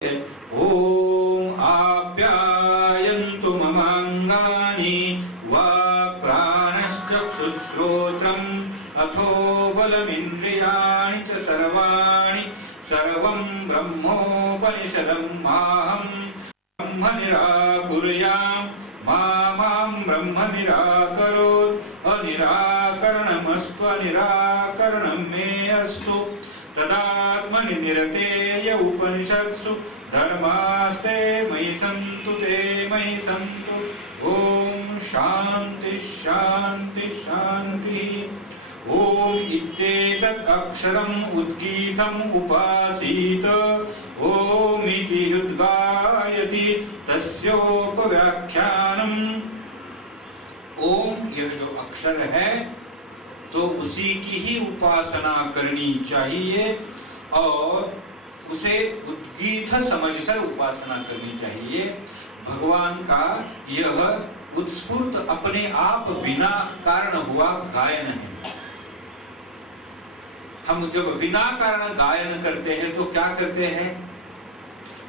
ओम आप्यायन्तु ममाङ्गानि वाक्प्राणश्चक्षुश्रोत्रम् अथो बलमिन्द्रियाणि च सर्वाणि सर्वं ब्रह्मोपनिषदं माहं ब्रह्म निराकुर्याम् मां ब्रह्म निराकरोत् अनिराकरणमस्तु अनिराकरणं मे अस्तु तदात्मनि निरतेय उपनिषत्सु धर्मास्ते मयि सन्तु ते मयि सन्तु। ओम शांति शांति शांति। ओम इत्येतत् अक्षरम् उद्गीतम् उपासीत ओम इति उद्गायति तस्योपव्याख्यानम्। ओम यह जो अक्षर है तो उसी की ही उपासना करनी चाहिए और उसे उद्गीत समझकर उपासना करनी चाहिए। भगवान का यह उत्स्फूर्त अपने आप बिना कारण हुआ गायन है। हम जब बिना कारण गायन करते हैं तो क्या करते हैं?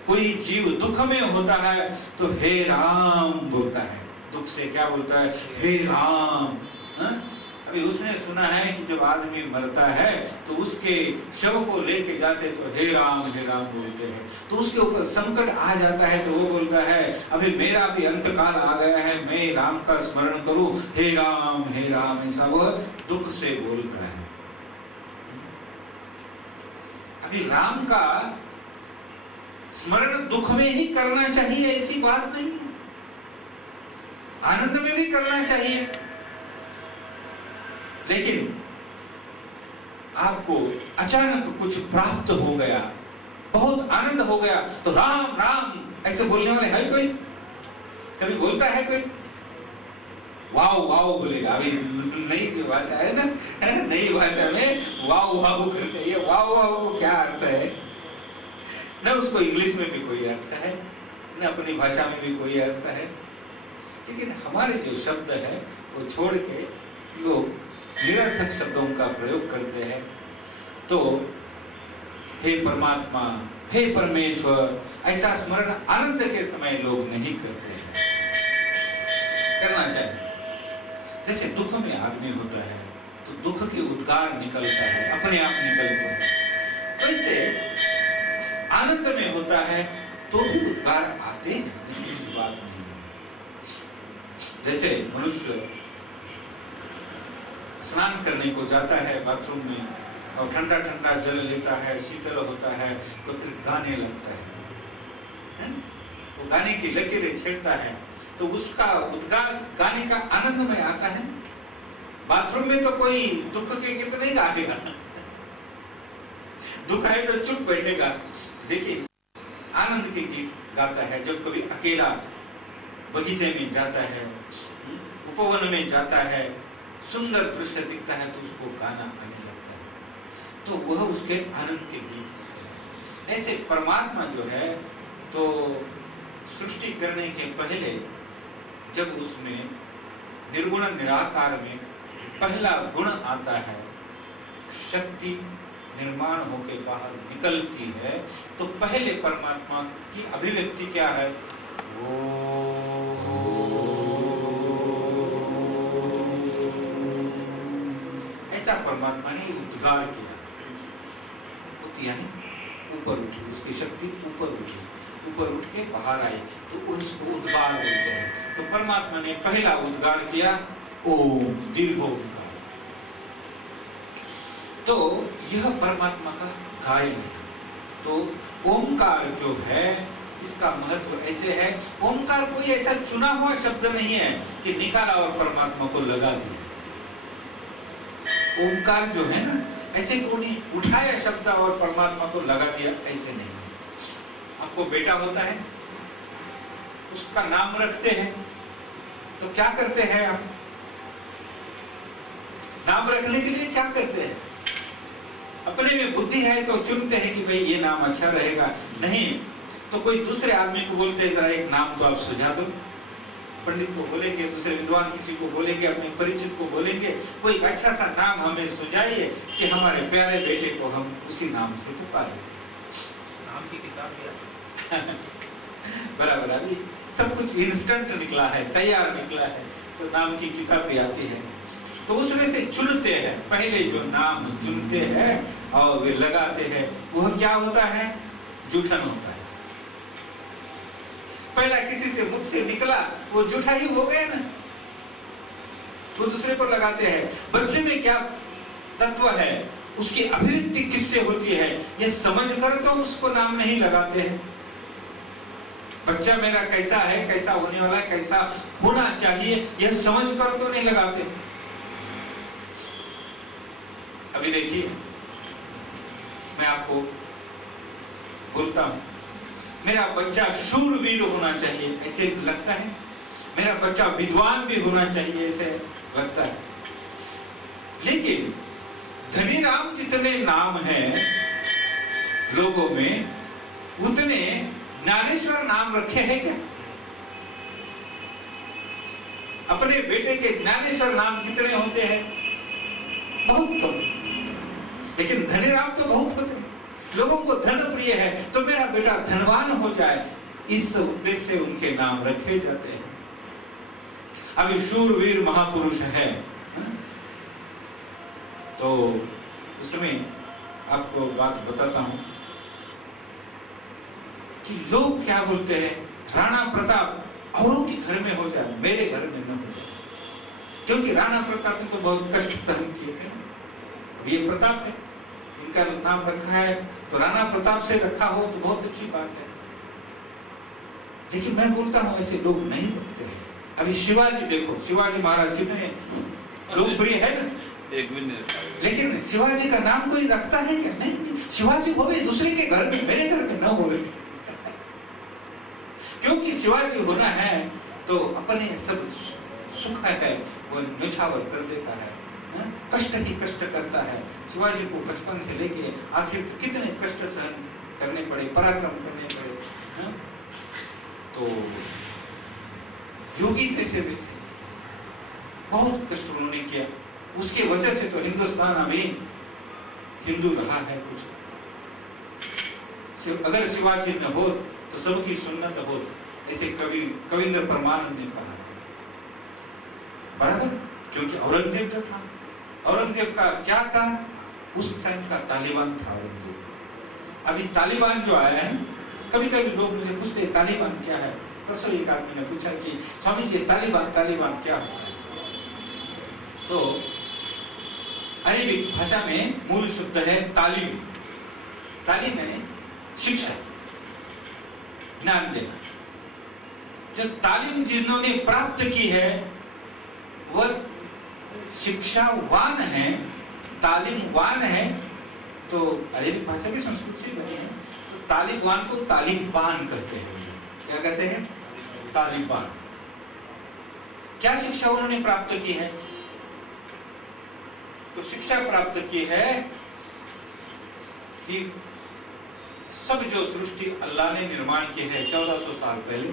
कोई जीव दुख में होता है तो हे राम बोलता है, दुख से क्या बोलता है? हे राम। अभी उसने सुना है कि जब आदमी मरता है तो उसके शव को लेके जाते तो हे राम बोलते हैं। तो उसके ऊपर संकट आ जाता है तो वो बोलता है अभी मेरा भी अंतकाल आ गया है, मैं राम का स्मरण करूं, हे राम ऐसा वो दुख से बोलता है। अभी राम का स्मरण दुख में ही करना चाहिए ऐसी बात नहीं, आनंद में भी करना चाहिए। लेकिन आपको अचानक कुछ प्राप्त हो गया, बहुत आनंद हो गया तो राम ऐसे बोलने वाले है कोई? कभी बोलता है कोई? वाव बोलेगा। अभी नई जो भाषा है ना, नई भाषा में वाव करते हैं। वाव को क्या अर्थ है? न उसको इंग्लिश में भी कोई अर्थ है, न अपनी भाषा में भी कोई अर्थ है। लेकिन हमारे जो शब्द है वो छोड़ के लोग निरर्थक शब्दों का प्रयोग करते हैं। तो हे परमात्मा, हे परमेश्वर, ऐसा स्मरण आनंद के समय लोग नहीं करते हैं। करना चाहिए। जैसे दुख में आदमी होता है तो दुख के उद्गार निकलता है, अपने आप निकलता है। वैसे आनंद में होता है तो भी उद्गार आते हैं, ऐसी बात नहीं है। जैसे मनुष्य स्नान करने को जाता है बाथरूम में और ठंडा ठंडा जल लेता है, शीतल होता है तो फिर गाने लगता है? वो गाने की लकीरें छेड़ता है तो उसका उद्गार गाने का आनंद में आता है। बाथरूम में तो कोई दुख के गीत नहीं गाएगा, दुख है तो चुप बैठेगा, लेकिन आनंद के गीत गाता है। जब कभी अकेला बगीचे में जाता है, उपवन में जाता है, सुंदर दृश्य दिखता है तो उसको गाना आने लगता है, तो वह उसके आनंद के गीत है। ऐसे परमात्मा जो है तो सृष्टि करने के पहले जब उसमें निर्गुण निराकार में पहला गुण आता है, शक्ति निर्माण होकर बाहर निकलती है, तो पहले परमात्मा की अभिव्यक्ति क्या है? ऐसा परमात्मा ने उद्गार किया, यानी ऊपर उठी, उसकी शक्ति ऊपर उठ के बाहर आई तो उसको उद्गार बोलते हैं। तो परमात्मा ने पहला उद्गार किया ओम, दीर्घ ओंकार। तो यह परमात्मा का गायन है। तो ओंकार जो है इसका महत्व ऐसे है, ओंकार कोई ऐसा चुना हुआ शब्द नहीं है कि निकाला और परमात्मा को लगा दिया। ओंकार जो है ना, ऐसे कोई उठाया शब्द और परमात्मा को लगा दिया, ऐसे नहीं। आपको बेटा होता है, उसका नाम रखते हैं तो क्या करते हैं आप? नाम रखने के लिए क्या करते हैं? अपने में बुद्धि है तो चुनते हैं कि भाई ये नाम अच्छा रहेगा। नहीं तो कोई दूसरे आदमी को बोलते हैं जरा एक नाम तो आप सुझा दो। पंडित को बोलेंगे, दूसरे विद्वान किसी को बोलेंगे, अपने परिचित को बोलेंगे, कोई अच्छा सा नाम हमें सुझाइए कि हमारे प्यारे बेटे को हम उसी नाम से पुकारें। नाम की किताब बराबर, अभी सब कुछ इंस्टेंट निकला है, तैयार निकला है, तो नाम की किताबें आती है, तो उसमें से चुनते हैं, पहले जो नाम चुनते हैं और वे लगाते हैं, वह क्या होता है? जूठन होता है। पहला किसी से मुख से निकला, वो जूठा ही हो गया ना, वो दूसरे को लगाते हैं। बच्चे में क्या तत्व है, उसकी अभिव्यक्ति किससे होती है, यह समझ कर तो उसको नाम नहीं लगाते हैं। बच्चा मेरा कैसा है, कैसा होने वाला है, कैसा होना चाहिए, यह समझ कर तो नहीं लगाते। अभी देखिए, मैं आपको बोलता हूं, मेरा बच्चा शूरवीर होना चाहिए, ऐसे लगता है। मेरा बच्चा विद्वान भी होना चाहिए, ऐसे लगता है। लेकिन धनीराम जितने नाम हैं लोगों में, उतने ज्ञानेश्वर नाम रखे हैं क्या? अपने बेटे के ज्ञानेश्वर नाम कितने होते हैं? बहुत कम। लेकिन धनीराम तो बहुत होते हैं। लोगों को धन प्रिय है, तो मेरा बेटा धनवान हो जाए, इस उद्देश्य से उनके नाम रखे जाते हैं। अभी शूरवीर महापुरुष है, तो उसमें आपको बात बताता हूं कि लोग क्या बोलते हैं, राणा प्रताप औरों के घर में हो जाए, मेरे घर में न हो जाए, क्योंकि राणा प्रताप ने तो बहुत कष्ट सहन किए थे। ये प्रताप है, इनका नाम रखा है, तो राणा प्रताप से रखा हो तो बहुत अच्छी बात है। लेकिन मैं बोलता हूं ऐसे लोग नहीं रखते। अभी शिवाजी देखो, शिवाजी महाराज कितने लोकप्रिय है ना, एक भी नहीं रखा, लेकिन शिवाजी का नाम कोई रखता है क्या? नहीं। शिवाजी होवे दूसरे के घर में, मेरे घर में न होवे। क्योंकि शिवाजी होना है तो अपने सब सुख है वो न्यौछावर कर देता है, कष्ट ही कष्ट करता है। शिवाजी को बचपन से लेके आखिर तो कितने कष्ट सहन करने पड़े, पराक्रम करने पड़े। तो योगी कैसे भी बहुत कष्ट उन्होंने किया, उसके वजह से तो हिंदुस्तान अभी हिंदू रहा है। कुछ अगर शिवाजी न हो तो सबकी सुन्नत हो, ऐसे कविंद्र परमानंद ने कहा, बराबर। क्योंकि औरंगजेब जो था, औरंगजेब का क्या था, उस टाइम का तालिबान था औरंगजेब। अभी तालिबान जो आया है, कभी कभी लोग मुझे पूछते हैं तालिबान क्या है। परसों एक आदमी ने पूछा कि स्वामी जी तालिबान क्या होता है? तो अरबिक भाषा में मूल शब्द है तालीम। तालीम है शिक्षा, ज्ञान देना। जब तालीम जिन्होंने प्राप्त की है वह शिक्षावान है, तालीमवान है, तो अरबिक भाषा भी संस्कृत से बनी है, तो तालीमवान को तालीमवान कहते हैं। क्या कहते हैं? तालीमवान। क्या शिक्षा उन्होंने प्राप्त की है? तो शिक्षा प्राप्त की है कि सब जो सृष्टि अल्लाह ने निर्माण की है 1400 साल पहले,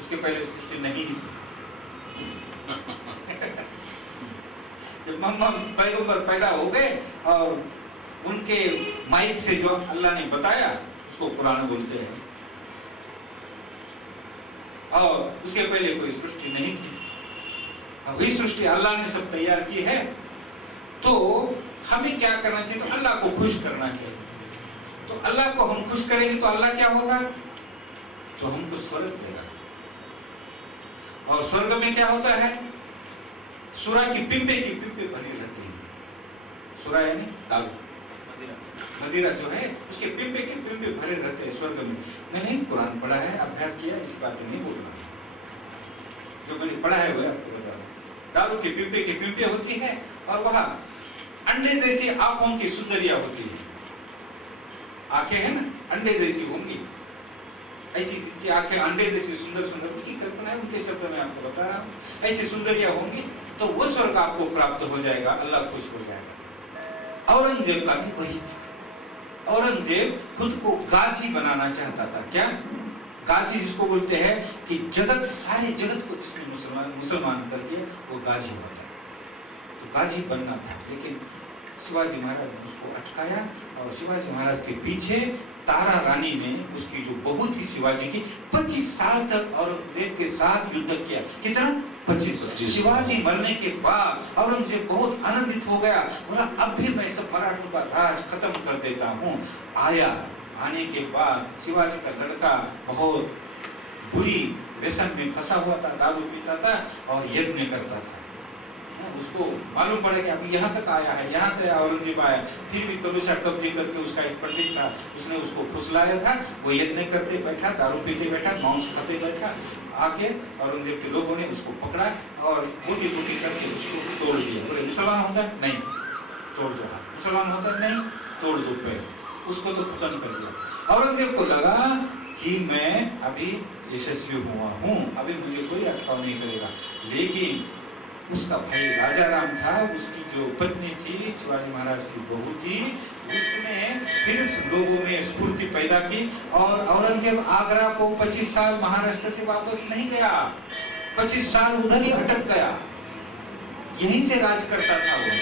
उसके पहले सृष्टि नहीं थी। जब मोहम्मद पैगंबर पैदा हो गए और उनके माइक से जो अल्लाह ने बताया उसको कुरान बोलते हैं, और उसके पहले कोई सृष्टि नहीं थी। वही सृष्टि अल्लाह ने सब तैयार की है, तो हमें क्या करना चाहिए? तो अल्लाह को खुश करना चाहिए। तो अल्लाह को हम खुश करेंगे तो अल्लाह क्या होगा? तो हमको स्वर्ग देगा। और स्वर्ग में क्या होता है? सुरा की पिंपे भरी रहती है। सुरा यानी दारू, मदिरा जो है, उसके पिंपे भरे रहते हैं स्वर्ग में। मैंने कुरान पढ़ा है, अभ्यास किया, इस बात में नहीं बोलना। जो मैंने पढ़ा है वो आपको बता रहा हूं। दारू के पिंपे होती है, और वहां अंडे जैसी आंखों की सुंदरिया होती है। आंखें है ना, अंडे जैसी होंगी, ऐसी जिनकी आंखें अंडे जैसी सुंदर उनकी कल्पना है, उनके शब्द में आपको बता रहा हूँ। ऐसी सुंदरिया होंगी, तो वो स्वर्ग आपको प्राप्त हो जाएगा, अल्लाह खुश हो जाएगा। औरंगजेब का भी वही था। औरंगजेब खुद को गाजी बनाना चाहता था। क्या गाजी जिसको बोलते हैं कि जगत, सारे जगत को जिसने मुसलमान कर दिया, वो गाजी हो जाए, तो गाजी बनना था। लेकिन शिवाजी महाराज ने उसको अटकाया, और शिवाजी महाराज के पीछे तारा रानी ने, उसकी जो बहू थी शिवाजी की, 25 साल तक औरंगजेब के साथ युद्ध किया। कितना? 25। शिवाजी मरने के बाद औरंगजेब बहुत आनंदित हो गया, बोला अब भी मैं सब मराठों का राज खत्म कर देता हूँ। आने के बाद शिवाजी का लड़का बहुत बुरी व्यसन में फंसा हुआ था, दारू पीता था और यज्ञ करता था। उसको मालूम पड़ा कि अभी यहाँ तक आया है, यहाँ तक औरंगजेब आया, फिर भी कलुषा कब्जे करके उसका एक पंडित था, उसने उसको फुसलाया था। वो यज्ञ करते बैठा, दारू पीते बैठा, मांस खाते बैठा। आके औरंगजेब के लोगों ने उसको पकड़ा और बूटी बूटी करके उसको तोड़ दिया। बोले मुसलमान होता है? नहीं, तोड़ दो। मुसलमान होता है? नहीं, तोड़ दो पैर। उसको तो खत्म कर दिया। औरंगजेब को लगा कि मैं अभी यशस्वी हुआ हूँ, अभी मुझे कोई अटकाव नहीं करेगा। लेकिन उसका भाई राजा राम था, उसकी जो पत्नी थी, शिवाजी महाराज की बहू थी, उसने फिर लोगों में स्फूर्ति पैदा की और औरंगजेब आगरा को 25 साल महाराष्ट्र से वापस नहीं गया, 25 साल उधर ही अटक गया, यहीं से राज करता था वो।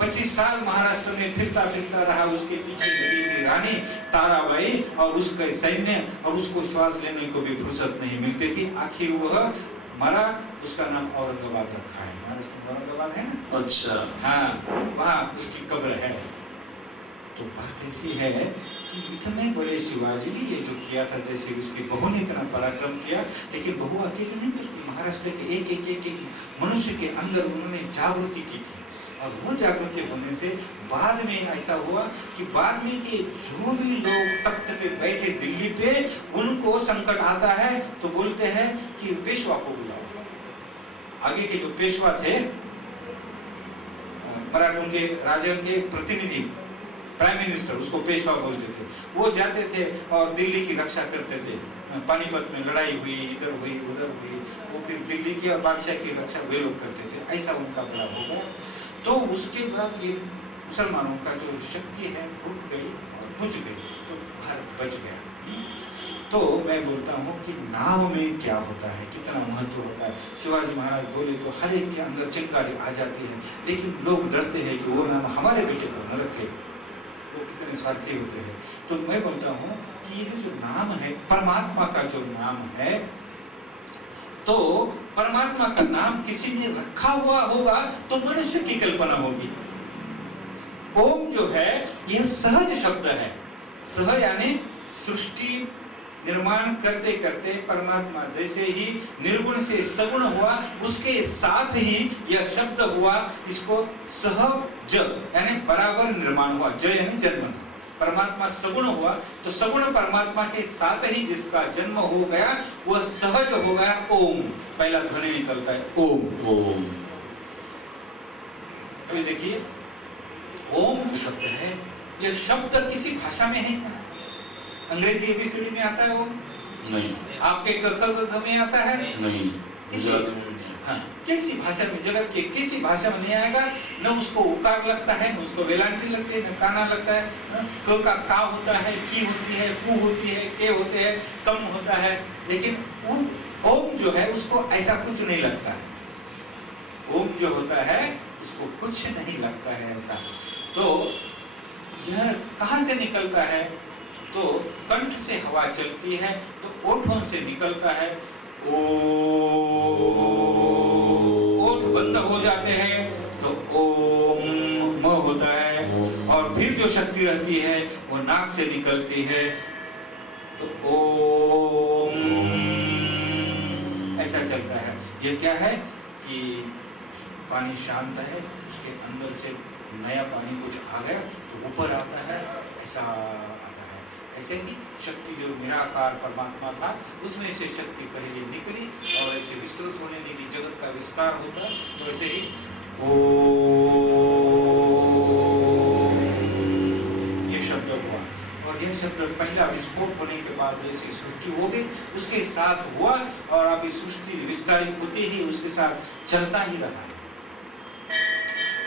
25 साल महाराष्ट्र में फिरता फिरता रहा। उसके पीछे लगी थी रानी ताराबाई और उसके सैन्य, और उसको श्वास लेने को भी फुर्सत नहीं मिलती थी। आखिर वह मरा, उसका नाम औरंगाबाद रखा है। महाराष्ट्र में औरंगाबाद है ना? अच्छा, हाँ, वहाँ उसकी कब्र है। तो बात ऐसी है कि इतने बड़े शिवाजी ने ये जो किया था, जैसे उसकी बहू ने इतना पराक्रम किया, लेकिन बहू अकेली नहीं करती, महाराष्ट्र के एक मनुष्य के अंदर उन्होंने जागृति की थी। और वो जागृति होने से बाद में ऐसा हुआ कि बाद में कि जो भी लोग तख्त पे बैठे दिल्ली पे, उनको संकट आता है तो बोलते हैं कि पेशवा को बुलाओ। आगे के जो पेशवा थे, मराठों के राजा के प्रतिनिधि, प्राइम मिनिस्टर, उसको पेशवा बोलते थे। वो जाते थे और दिल्ली की रक्षा करते थे। पानीपत में लड़ाई हुई, इधर हुई उधर हुई, वो फिर दिल्ली की और बादशाह की रक्षा वे लोग करते थे। ऐसा उनका बड़ा हो गया। तो उसके बाद ये मुसलमानों का जो शक्ति है फूट गई और बुझ गई, तो भारत बच गया। तो मैं बोलता हूँ कि नाम में क्या होता है, कितना महत्व होता है। शिवाजी महाराज बोले तो हर एक के अंदर चिंगारी आ जाती है, लेकिन लोग डरते हैं कि वो नाम हमारे बेटे को न रखे, वो कितने स्वार्थी होते हैं। तो मैं बोलता हूँ कि ये जो नाम है, परमात्मा का जो नाम है, तो परमात्मा का नाम किसी ने रखा हुआ होगा तो मनुष्य की कल्पना होगी। ओम जो है यह सहज शब्द है। सह यानी सृष्टि निर्माण करते करते परमात्मा जैसे ही निर्गुण से सगुण हुआ, उसके साथ ही यह शब्द हुआ। इसको सहज यानी बराबर निर्माण हुआ, जय यानी जन्म। परमात्मा सगुण हुआ तो सगुण परमात्मा के साथ ही जिसका जन्म हो गया वह सहज हो गया ओम। पहला ध्वनि निकलता है ओम। ओम अभी देखिए, ओम जो शब्द है, यह शब्द किसी भाषा में है? अंग्रेजी एबीसीडी में आता है ओम? नहीं। आपके क में आता है? नहीं। हाँ, किसी भाषा में, जगत के किसी भाषा में नहीं आएगा। न उसको उकार लगता है, न उसको वेलांटी लगती है, न काना लगता है। क का का होता है, की होती है, कु होती है, के होते हैं, कम होता है। लेकिन ओम जो है उसको ऐसा कुछ नहीं लगता है। ओम जो होता है उसको कुछ नहीं लगता है ऐसा। तो यह कहाँ से निकलता है? तो कंठ से हवा चलती है तो ओठों से निकलता है। ओठ बंद हो जाते हैं तो ओम म होता है। और फिर जो शक्ति रहती है वो नाक से निकलती है तो ओम ऐसा चलता है। ये क्या है कि पानी शांत है, उसके अंदर से नया पानी कुछ आ गया तो ऊपर आता है, ऐसा आता है। ऐसे ही शक्ति जो निराकार परमात्मा था उसमें से शक्ति पहले निकली और ऐसे विस्तृत होने लगी, जगत का विस्तार होता है। तो ऐसे ही ये शब्द हुआ और यह शब्द पहला विस्फोट होने के बाद जैसे सृष्टि हो गई उसके साथ हुआ और अभी सृष्टि विस्तारित होती ही उसके साथ चलता ही रहा।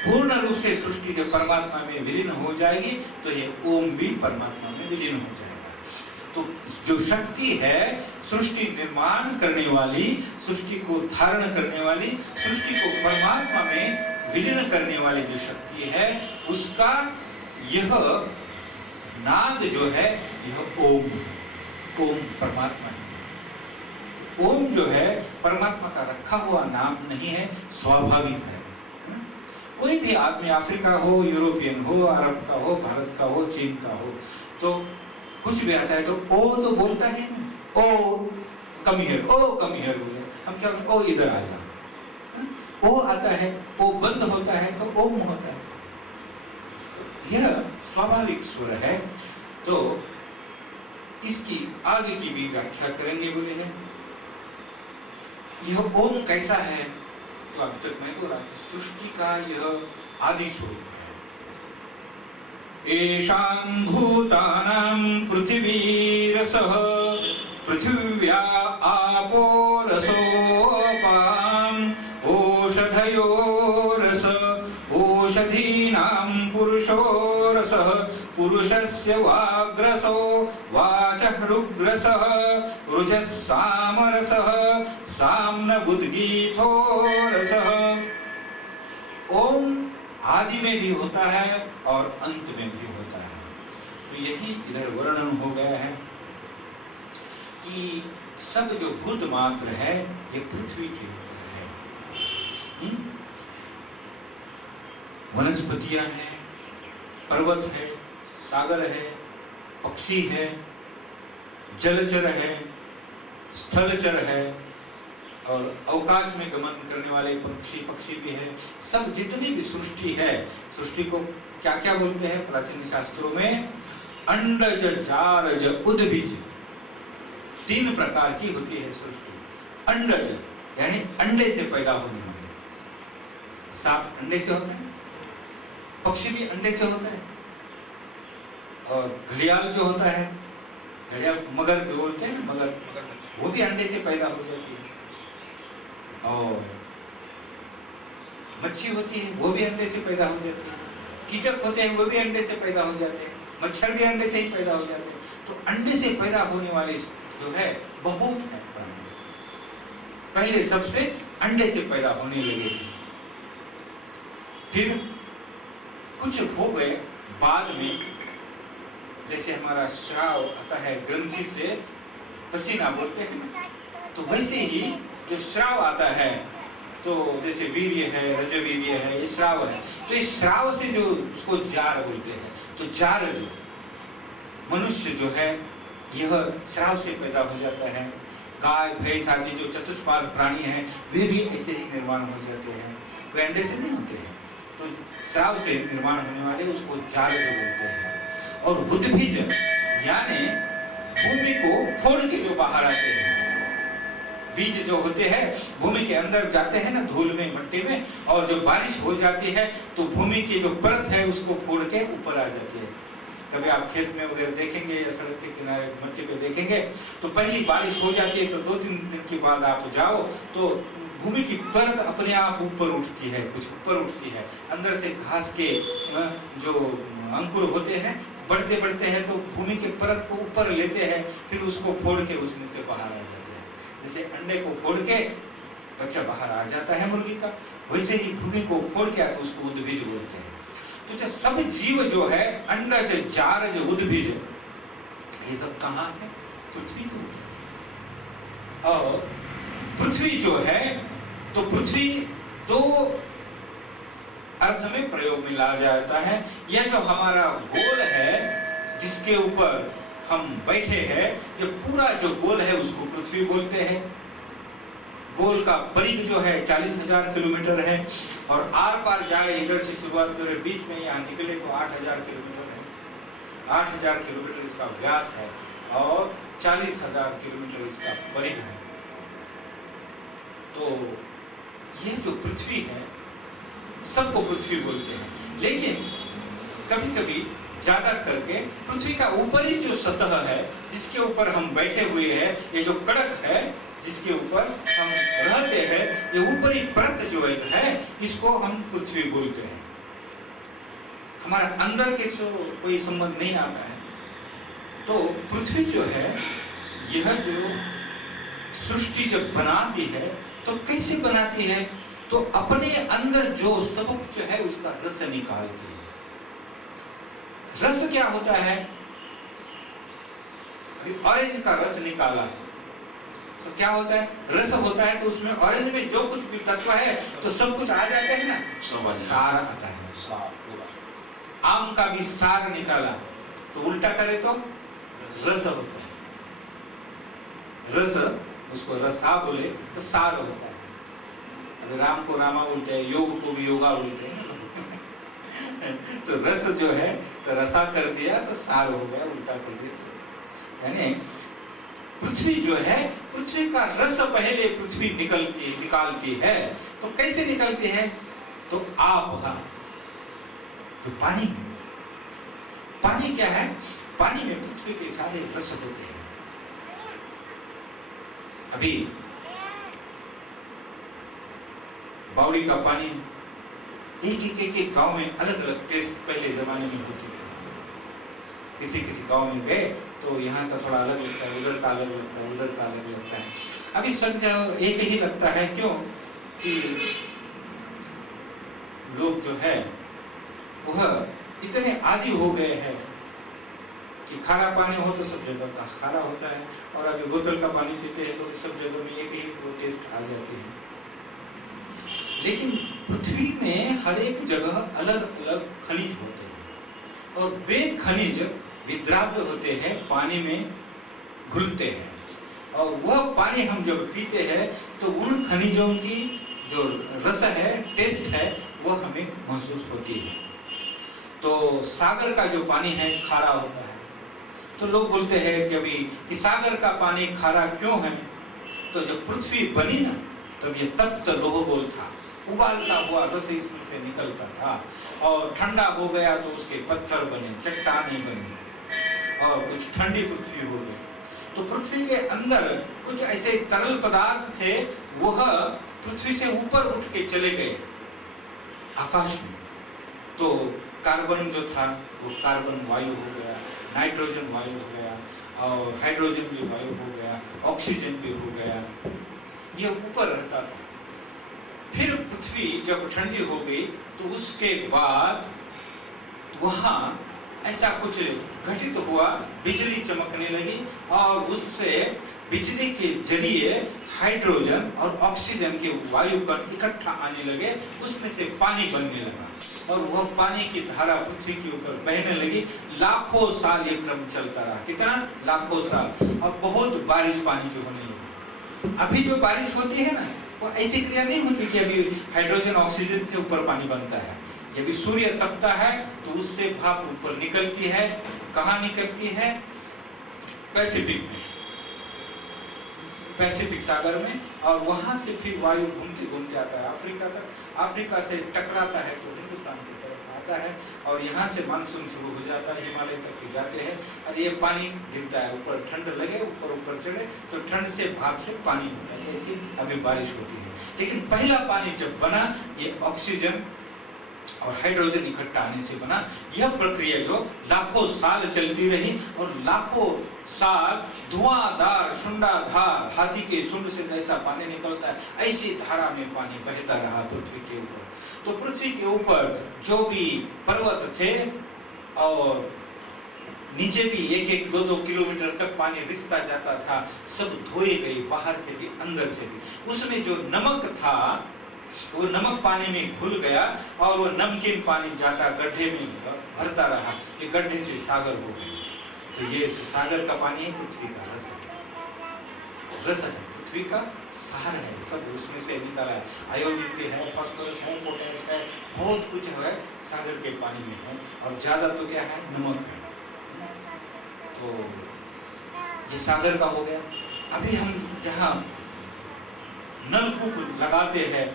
पूर्ण रूप से सृष्टि जब परमात्मा में विलीन हो जाएगी तो ये ओम भी परमात्मा में विलीन हो जाएगा। तो जो शक्ति है सृष्टि निर्माण करने वाली, सृष्टि को धारण करने वाली, सृष्टि को परमात्मा में विलीन करने वाली जो शक्ति है, उसका यह नाद जो है यह ओम, ओम परमात्मा है। ओम जो है परमात्मा का रखा हुआ नाम नहीं है, स्वाभाविक है। कोई भी आदमी अफ्रीका हो, यूरोपियन हो, अरब का हो, भारत का हो, चीन का हो, तो कुछ भी आता है तो ओ तो बोलता है ना, ओ come here, O come here बोले, हम क्या बोलते, ओ इधर आ जा। ओ आता है, ओ बंद होता है तो ओम होता है। यह स्वाभाविक स्वर है। तो इसकी आगे की भी व्याख्या करेंगे बोले हैं। यह ओम कैसा है, तो अब तक मैं बोला कि सृष्टि का यह आदि स्वरूप है। एषां भूतानां पृथिवीरसः पृथिव्या आपो रसोपाम् ओषधयो रस ओषधीनां पुरुषो रसः पुरुषस्य वाग्रसो वाचः रुग्रसः रुचः सामरसः साम्न उद्गीतो रसः। ओम आदि में भी होता है और अंत में भी होता है। तो यही इधर वर्णन हो गया है कि सब जो भूत मात्र है ये पृथ्वी के ऊपर है। वनस्पतियां हैं, पर्वत है, सागर है, पक्षी है, जलचर है, स्थलचर है और अवकाश में गमन करने वाले पक्षी भी है। सब जितनी भी सृष्टि है, सृष्टि को क्या क्या बोलते हैं प्राचीन शास्त्रों में, अंडज जारज उद्भिज, 3 प्रकार की होती है सृष्टि। अंडज यानी अंडे से पैदा होने वाले, सांप अंडे से होता है, पक्षी भी अंडे से होता है, और घड़ियाल जो होता है, घड़ियाल मगर बोलते हैं, मगर वो भी अंडे से पैदा हो जाती है। और मच्छी होती है वो भी अंडे से पैदा हो जाती है, कीटक होते हैं वो भी अंडे से पैदा हो जाते हैं, मच्छर भी अंडे से ही पैदा हो जाते हैं। तो अंडे से पैदा होने वाले जो है बहुत है। पहले सबसे अंडे से पैदा होने लगे, फिर कुछ हो गए बाद में, जैसे हमारा श्राव आता है ग्रंथि से पसीना बोलते हैं, तो वैसे ही जो श्राव आता है, तो जैसे वीर्य है, रजवीर्य है, ये श्राव है। तो इस श्राव से जो उसको जार बोलते हैं, तो जार जो मनुष्य जो है यह श्राव से पैदा हो जाता है। गाय भैंस आदि जो चतुष्पाद प्राणी हैं वे भी ऐसे ही निर्माण हो जाते हैं, वे अंडे से नहीं होते हैं। तो श्राव से निर्माण होने वाले उसको जार बोलते हैं। और उद्भिज यानी भूमि को फोड़ के जो बाहर आते हैं, बीज जो होते हैं भूमि के अंदर जाते हैं ना, धूल में, मिट्टी में, और जब बारिश हो जाती है तो भूमि की जो परत है उसको फोड़ के ऊपर आ जाती है। कभी आप खेत में वगैरह देखेंगे या सड़क के किनारे मिट्टी पे देखेंगे तो पहली बारिश हो जाती है तो 2-3 दिन के बाद आप जाओ तो भूमि की परत अपने आप ऊपर उठती है, कुछ ऊपर उठती है। अंदर से घास के जो अंकुर होते हैं बढ़ते बढ़ते हैं तो भूमि के परत को ऊपर लेते हैं, फिर उसको फोड़ के उसमें से बाहर आ जाते हैं। जैसे अंडे को फोड़ के बच्चा बाहर आ जाता है मुर्गी का, वैसे ही भूमि को फोड़ के आते उसको उद्भिज बोलते हैं। तो जो सब जीव जो है अंडज जारज उद्भिज, ये सब कहाँ है? पृथ्वी के ऊपर। और पृथ्वी जो है तो पृथ्वी 2 अर्थ में प्रयोग में लाया जाता है। यह जो हमारा गोल है जिसके ऊपर हम बैठे हैं, ये पूरा जो गोल है उसको पृथ्वी बोलते हैं। गोल का परिध जो है 40,000 किलोमीटर है, और आर पार जाए, इधर से शुरुआत करें बीच में यहाँ निकले तो 8,000 किलोमीटर है। 8,000 किलोमीटर इसका व्यास है और 40,000 किलोमीटर इसका परिध है। तो ये जो पृथ्वी है सबको पृथ्वी बोलते हैं, लेकिन कभी कभी ज्यादा करके पृथ्वी का ऊपरी जो सतह है जिसके ऊपर हम बैठे हुए हैं, ये जो कड़क है जिसके ऊपर हम रहते हैं, ये ऊपरी परत जो है इसको हम पृथ्वी बोलते हैं। हमारा अंदर के जो कोई संबंध नहीं आता है। तो पृथ्वी जो है यह जो सृष्टि जब बनाती है तो कैसे बनाती है? तो अपने अंदर जो सब कुछ है उसका रस निकालती है। रस क्या होता है? ऑरेंज का रस निकाला तो क्या होता है, रस होता है, तो उसमें ऑरेंज में जो कुछ भी तत्व है तो सब कुछ आ जाते हैं ना, सार आता है, सार पूरा। आम का भी सार निकाला तो उल्टा करे तो रस होता है, रस, उसको रसा बोले तो सार होता है। अभी राम को रामा बोलते हैं, योग को भी योगा बोलते हैं तो रस जो है तो रसा कर दिया तो सार हो गया, उल्टा कर दिया। यानी पृथ्वी जो है, पृथ्वी का रस पहले पृथ्वी निकालती है। तो कैसे निकलती है, तो आप का तो पानी, पानी क्या है, पानी में पृथ्वी के सारे रस होते हैं। अभी बावड़ी का पानी एक गांव में अलग अलग टेस्ट पहले जमाने में होती है। किसी किसी गांव में गए तो यहाँ का थोड़ा अलग लगता है, उधर का अलग लगता है, उधर का अलग लगता है। अभी सब जगह एक ही लगता है, क्यों कि लोग जो है वह इतने आदी हो गए हैं कि खारा पानी हो तो सब जगह का खारा होता है, और अभी बोतल का पानी पीते हैं तो सब जगह में एक ही टेस्ट आ जाती है। लेकिन पृथ्वी में हर एक जगह अलग अलग खनिज होते हैं, और वे खनिज विद्राव्य होते हैं, पानी में घुलते हैं, और वह पानी हम जब पीते हैं तो उन खनिजों की जो रस है, टेस्ट है, वह हमें महसूस होती है। तो सागर का जो पानी है खारा होता है, तो लोग बोलते हैं कि अभी कि सागर का पानी खारा क्यों है, तो जब पृथ्वी बनी ना तब ये तप्त लोह गोल था, उबालता हुआ रस इसमें से निकलता था, और ठंडा हो गया तो उसके पत्थर बने, चट्टानें बनी, और कुछ ठंडी पृथ्वी हो गई। तो पृथ्वी के अंदर कुछ ऐसे तरल पदार्थ थे, वह पृथ्वी से ऊपर उठ के चले गए आकाश में। तो कार्बन जो था वो कार्बन वायु हो गया, नाइट्रोजन वायु हो गया, और हाइड्रोजन भी वायु हो गया, ऑक्सीजन भी हो गया, ये ऊपर रहता था। फिर पृथ्वी जब ठंडी हो गई तो उसके बाद वहाँ ऐसा कुछ घटित हुआ, बिजली चमकने लगी, और उससे बिजली के जरिए हाइड्रोजन और ऑक्सीजन के वायु कण इकट्ठा आने लगे, उसमें से पानी बनने लगा, और वह पानी की धारा पृथ्वी के ऊपर बहने लगी। लाखों साल ये क्रम चलता रहा, कितना, लाखों साल, और बहुत बारिश पानी की होने लगी। अभी जो बारिश होती है ना, वो ऐसी क्रिया नहीं होती कि अभी हाइड्रोजन ऑक्सीजन से ऊपर पानी बनता है। जब सूर्य तपता है तो उससे भाप ऊपर निकलती है, कहाँ निकलती है, पैसिफिक में, पैसिफिक सागर में, और वहां से फिर वायु घूमते घूमते आता है अफ्रीका तक, अफ्रीका से टकराता है तो हिंदुस्तान की तरफ आता है, और यहाँ से मानसून शुरू हो जाता है, हिमालय तक जाते हैं, और ये पानी गिरता है, ऊपर ठंड लगे, ऊपर ऊपर चढ़े तो ठंड से भाप से पानी होता है, ऐसी अभी बारिश होती है। लेकिन पहला पानी जब बना, ये ऑक्सीजन और हाइड्रोजन इकट्ठा आने से बना। यह प्रक्रिया जो लाखों साल चलती रही, और लाखों साल धुआंधार शुंडाधार हाथी के शुंड से जैसा पानी निकलता है, ऐसी धारा में पानी बहता रहा पृथ्वी के ऊपर। तो पृथ्वी के ऊपर जो भी पर्वत थे, और नीचे भी 1-1, 2-2 किलोमीटर तक पानी रिसता जाता था, सब धोए गए, बाहर से भी अंदर से भी। उसमें जो नमक था वो नमक पानी में घुल गया, और वो नमकीन पानी जाता गड्ढे में भरता रहा, ये गड्ढे से सागर हो गए। तो ये सागर का पानी है, पृथ्वी का रस है, रस है, पृथ्वी का सार है, सब उसमें से निकाला है। आयोडीन भी है, फास्फोरस है, पोटेश है, बहुत कुछ है सागर के पानी में है, और ज्यादा तो क्या है, नमक है। तो ये सागर का हो गया। अभी हम जहाँ नलकूप लगाते हैं,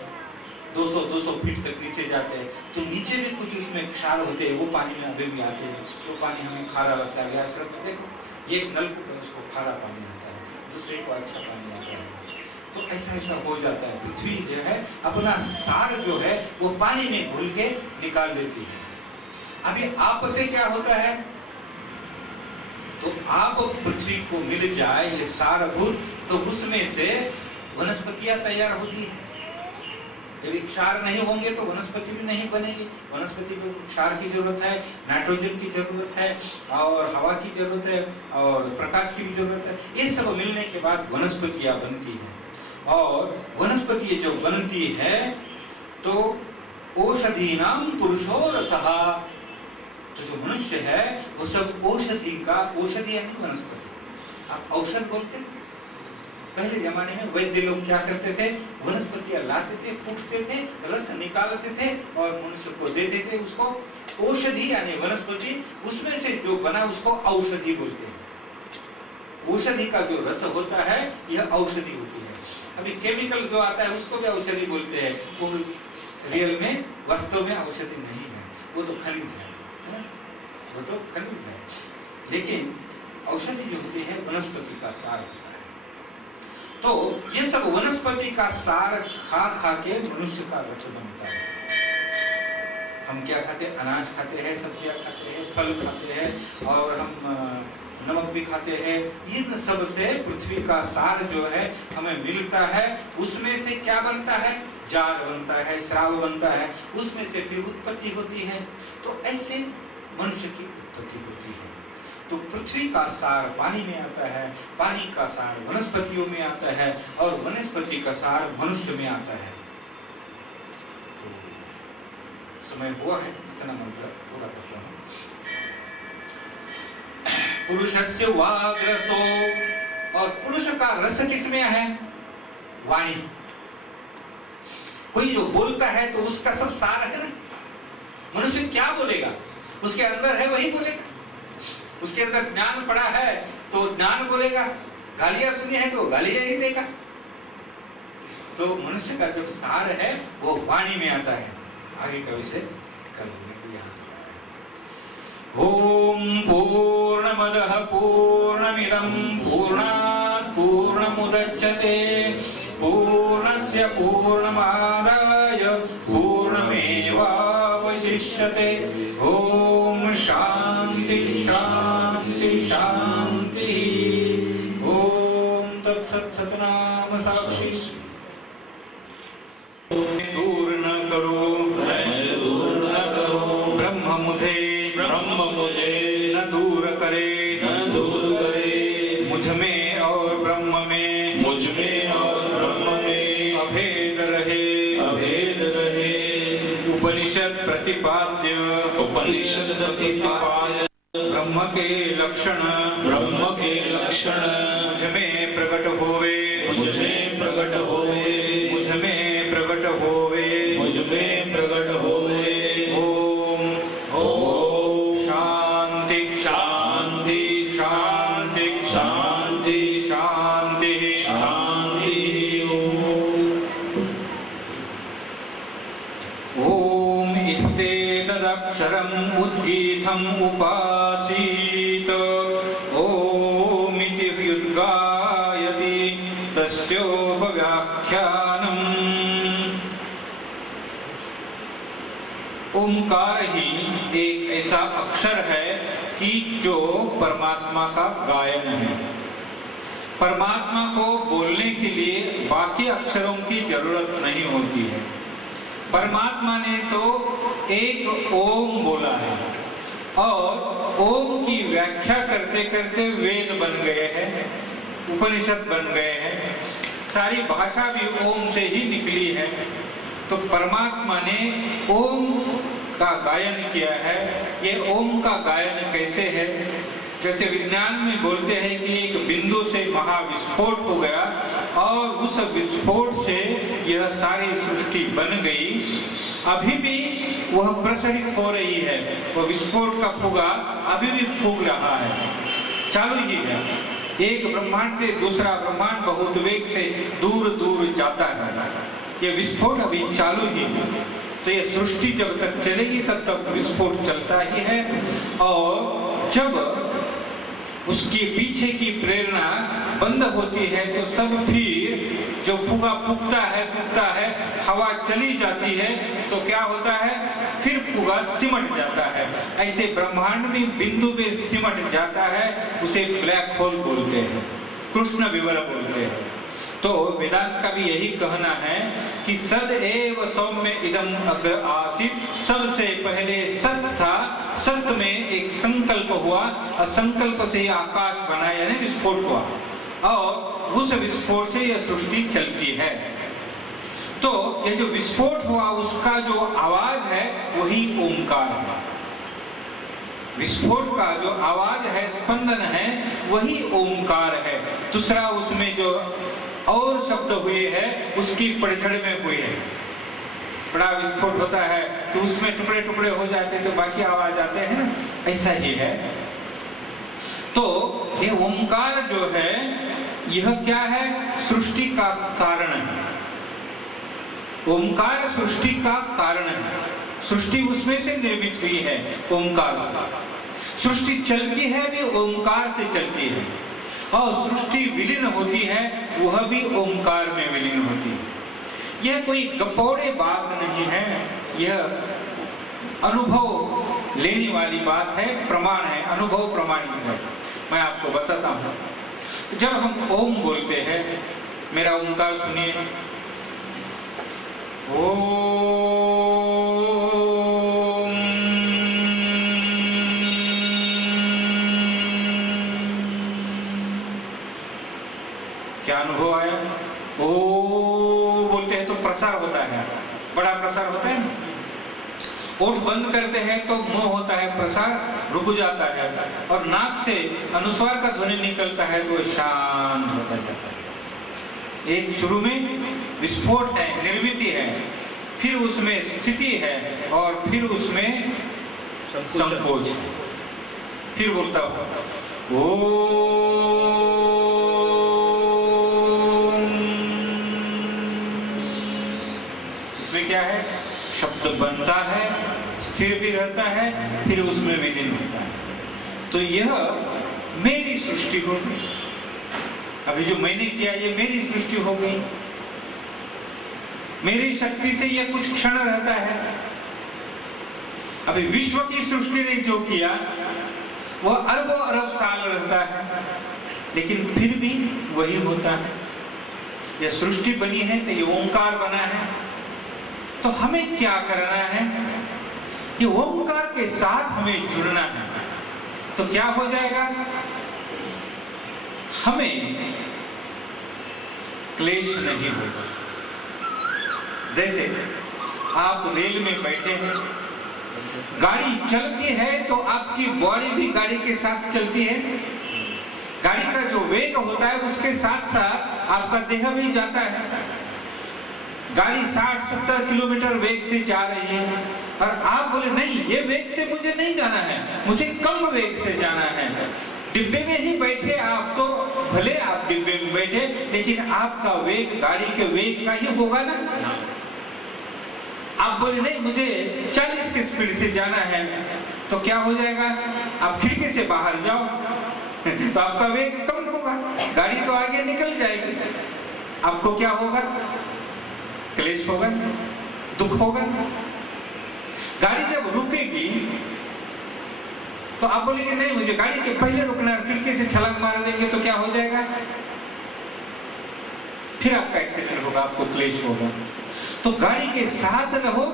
200 फीट तक नीचे जाते हैं, तो नीचे भी कुछ उसमें क्षार होते हैं, वो पानी में अभी भी आते हैं, तो पानी हमें खारा लगता है। गैस में देखो, ये नलकूप है, उसको खारा पानी आता है, दूसरे को अच्छा पानी आता है। तो ऐसा ऐसा हो जाता है। पृथ्वी जो है अपना सार जो है वो पानी में घुल के निकाल देती है। अभी आप से क्या होता है, तो आप पृथ्वी को मिल जाए ये सारभूत, तो उसमें से वनस्पतियां तैयार होती है, यदि क्षार नहीं होंगे तो वनस्पति भी नहीं बनेगी। वनस्पति को क्षार की जरूरत है, नाइट्रोजन की जरूरत है, और हवा की जरूरत है, और प्रकाश की भी जरूरत है। ये सब मिलने के बाद वनस्पतियां बनती हैं। और वनस्पति जो बनती है तो औषधीनाम पुरुषो रसः, तो जो मनुष्य है वो सब औषधि का, औषधि यानी वनस्पति। आप औषध बोलते हैं। पहले जमाने में वैद्य लोग क्या करते थे, वनस्पतियां लाते थे, फूटते थे, रस निकालते थे और मनुष्य को देते थे। उसको औषधि यानी वनस्पति, उसमें से जो बना उसको औषधि बोलते हैं। औषधि का जो रस होता है यह औषधि होती है। अभी केमिकल जो आता है उसको भी औषधि बोलते हैं। वो रियल में वास्तव में औषधि नहीं है, वो तो खनिज है, वो तो खनिज है। लेकिन औषधि जो होती है वनस्पति का सार होता है। तो ये सब वनस्पति का सार खा खा के मनुष्य का रस बनता है। हम क्या खाते हैं, अनाज खाते हैं, सब्जियां खाते हैं, फल खाते हैं, और हम नमक भी खाते हैं। इन सब से पृथ्वी का सार जो है हमें मिलता है। उसमें से क्या बनता है, जार बनता है, श्राव बनता है, उसमें से फिर उत्पत्ति होती है। तो ऐसे मनुष्य की उत्पत्ति होती है। तो पृथ्वी का सार पानी में आता है, पानी का सार वनस्पतियों में आता है, और वनस्पति का सार मनुष्य में आता है। तो समय हुआ है, इतना मंत्र पूरा करता हूँ। पुरुषस्य वाग्रसो, और पुरुष का रस किसमें है, वाणी। कोई जो बोलता है तो उसका सब सार है ना। मनुष्य क्या बोलेगा, उसके अंदर है वही बोलेगा। उसके अंदर ज्ञान पड़ा है तो ज्ञान बोलेगा, गालियां सुनी है तो गालियां ही देगा। तो मनुष्य का जो सार है वो वाणी में आता है। आगे का विषय कल ओम पूर्णमदः पूर्णमिदं पूर्णात् पूर्णमुदच्यते पूर्णस्य पूर्णमादाय पूर्णमेवावशिष्यते। ओम शांति शांति शांति। ओम तत्सत् सतनाम साक्षी। दूर न करो, दूर न करो, ब्रह्म मुझे न दूर करे, न दूर करे। मुझ में और ब्रह्म में, मुझ में और ब्रह्म में अभेद रहे, अभेद रहे। उपनिषद प्रतिपाद्य, उपनिषद प्रतिपाद्य ब्रह्म के लक्षण, ब्रह्म के लक्षण मुझ में प्रकट होवे, मुझ में प्रकट होवे, मुझ में प्रकट होवे, मुझ में प्रकट होवे। ओम ओम शांति शांति शांति शांति शांति शांति। ओम इत्येतदक्षरम् उद्गीतम् उपासीत। ओम इति व्युद्गायति तस्योपव्याख्यानम्। ओंकार ही एक ऐसा अक्षर है कि जो परमात्मा का गायन है। परमात्मा को बोलने के लिए बाकी अक्षरों की जरूरत नहीं होती है। परमात्मा ने तो एक ओम बोला है, और ओम की व्याख्या करते करते वेद बन गए हैं, उपनिषद बन गए हैं, सारी भाषा भी ओम से ही निकली है। तो परमात्मा ने ओम का गायन किया है। ये ओम का गायन कैसे है, जैसे विज्ञान में बोलते हैं कि एक बिंदु से महाविस्फोट हो गया और उस विस्फोट से यह सारी सृष्टि बन गई। अभी भी वह प्रसारित हो रही है, वो विस्फोट का फुगा अभी भी फूंक रहा है, चालू ही है। एक ब्रह्मांड से दूसरा ब्रह्मांड बहुत वेग से दूर दूर जाता है। ये विस्फोट अभी चालू ही है। तो ये सृष्टि जब तक चलेगी तब तक विस्फोट चलता ही है, और जब उसके पीछे की प्रेरणा बंद होती है तो सब फिर जो फुगा फूकता है, हवा चली जाती है तो क्या होता है, फिर फुगा सिमट जाता है। ऐसे ब्रह्मांड में बिंदु में सिमट जाता है, उसे ब्लैक होल बोलते हैं, कृष्ण विवर बोलते हैं। तो वेदांत का भी यही कहना है कि सदैव सौम्य इदम अग्र आसीत, सबसे पहले सत था, सत में एक संकल्प हुआ और संकल्प से आकाश बना, यानी विस्फोट हुआ, और उस विस्फोट से यह सृष्टि चलती है। तो ये जो विस्फोट हुआ उसका जो आवाज है वही ओंकार है। विस्फोट का जो आवाज है, स्पंदन है, वही ओंकार है। दूसरा उसमें जो और शब्द हुए हैं उसकी पड़झड़ में हुए हैं। बड़ा विस्फोट होता है तो उसमें टुकड़े टुकड़े हो जाते तो बाकी आवाज आते हैं ना, ऐसा ही है। तो ये ओंकार जो है यह क्या है? सृष्टि का कारण है। ओंकार सृष्टि का कारण है। सृष्टि उसमें से निर्मित हुई है ओंकार से। सृष्टि चलती है भी ओंकार से चलती है, और सृष्टि विलीन होती है वह भी ओंकार में विलीन होती है। यह कोई गपौड़े बात नहीं है, यह अनुभव लेने वाली बात है, प्रमाण है, अनुभव प्रमाणित है। मैं आपको बताता हूँ, जब हम ओम बोलते हैं, मेरा ओंकार सुनिए, क्या अनुभव आया? ओ बोलते हैं तो प्रसार होता है, बड़ा प्रसार होता है। ओठ बंद करते हैं तो मुंह होता है, प्रसार रुक जाता है, और नाक से अनुस्वार का ध्वनि निकलता है तो शांत होता जाता है। एक शुरू में विस्फोट है, निर्मिति है, फिर उसमें स्थिति है, और फिर उसमें संकोच है। फिर बोलता हूं ओ, क्या है? शब्द बनता है, स्थिर भी रहता है, फिर उसमें विलीन होता है। तो यह मेरी सृष्टि हो गई। अभी जो मैंने किया ये मेरी सृष्टि हो गई। मेरी शक्ति से यह कुछ क्षण रहता है। अभी विश्व की सृष्टि ने जो किया वह अरबों अरब साल रहता है, लेकिन फिर भी वही होता है। यह सृष्टि बनी है तो ये ओंकार बना है। तो हमें क्या करना है? ये ओंकार के साथ हमें जुड़ना है। तो क्या हो जाएगा? हमें क्लेश नहीं होगा। जैसे आप रेल में बैठे हैं, गाड़ी चलती है तो आपकी बॉडी भी गाड़ी के साथ चलती है। गाड़ी का जो वेग होता है उसके साथ साथ आपका देह भी जाता है। गाड़ी 60-70 किलोमीटर वेग से जा रही है और आप बोले नहीं, ये वेग से मुझे नहीं जाना है, मुझे कम वेग से जाना है। डिब्बे में ही बैठे आप, तो भले आप डिब्बे में बैठे, लेकिन आपका वेग गाड़ी के वेग का ही होगा ना। आप बोले नहीं, मुझे 40 की स्पीड से जाना है, तो क्या हो जाएगा? आप खिड़की से बाहर जाओ तो आपका वेग कम होगा, गाड़ी तो आगे निकल जाएगी। आपको क्या होगा? क्लेश होगा, दुख होगा। गाड़ी जब रुकेगी तो आप बोलेंगे नहीं, मुझे गाड़ी के पहले रुकना है, खिड़की से छलांग मार देंगे तो क्या हो जाएगा? फिर आपका एक्सीडेंट होगा, आपको क्लेश होगा। तो गाड़ी के साथ रहो।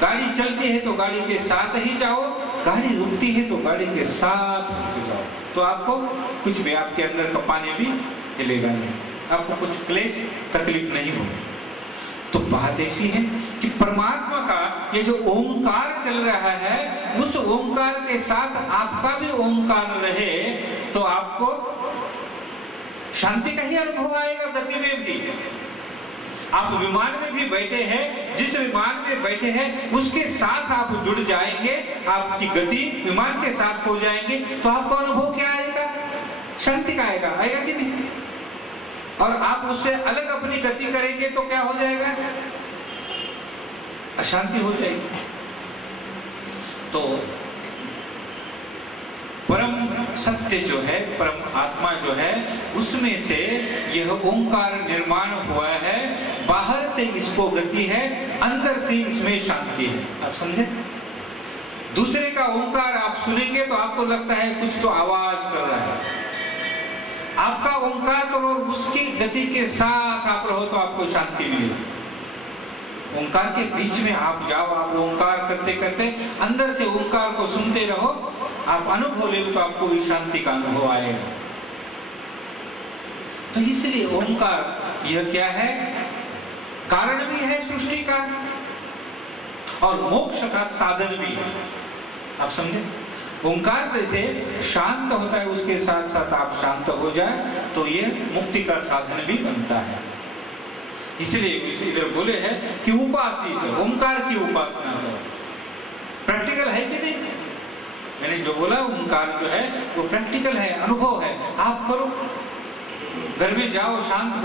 गाड़ी चलती है तो गाड़ी के साथ ही जाओ, गाड़ी रुकती है तो गाड़ी के साथ रुक जाओ, तो आपको कुछ भी, आपके अंदर का पानी भी हिलेगा नहीं, आपको कुछ क्लेश तकलीफ नहीं होगी। तो बात ऐसी है कि परमात्मा का ये जो ओंकार चल रहा है, उस ओंकार के साथ आपका भी ओंकार रहे तो आपको शांति का ही अनुभव आएगा। गति में भी आप विमान में भी बैठे हैं, जिस विमान में बैठे हैं उसके साथ आप जुड़ जाएंगे, आपकी गति विमान के साथ हो जाएंगे, तो आपको अनुभव क्या आएगा? शांति का आएगा। आएगा कि नहीं? और आप उससे अलग अपनी गति करेंगे तो क्या हो जाएगा? अशांति हो जाएगी। तो परम सत्य जो है, परम आत्मा जो है, उसमें से यह ओंकार निर्माण हुआ है। बाहर से इसको गति है, अंदर से इसमें शांति है। आप समझे? दूसरे का ओंकार आप सुनेंगे तो आपको लगता है कुछ तो आवाज कर रहा है। आपका ओंकार तो उसकी गति के साथ आप रहो तो आपको शांति मिलेगी। ओंकार के बीच में आप जाओ, आप ओंकार करते करते अंदर से ओंकार को सुनते रहो, आप अनुभव ले तो आपको भी शांति का अनुभव आएगा। तो इसलिए ओंकार यह क्या है, कारण भी है सृष्टि का और मोक्ष का साधन भी है। आप समझे? ओंकार जैसे शांत होता है, उसके साथ साथ आप शांत हो जाए तो ये मुक्ति का साधन भी बनता है। इसलिए इधर बोले हैं कि उपासित, ओंकार की उपासना करो। प्रैक्टिकल है कि नहीं? मैंने जो बोला ओंकार जो है वो प्रैक्टिकल है, अनुभव है। आप करो, घर में जाओ, शांत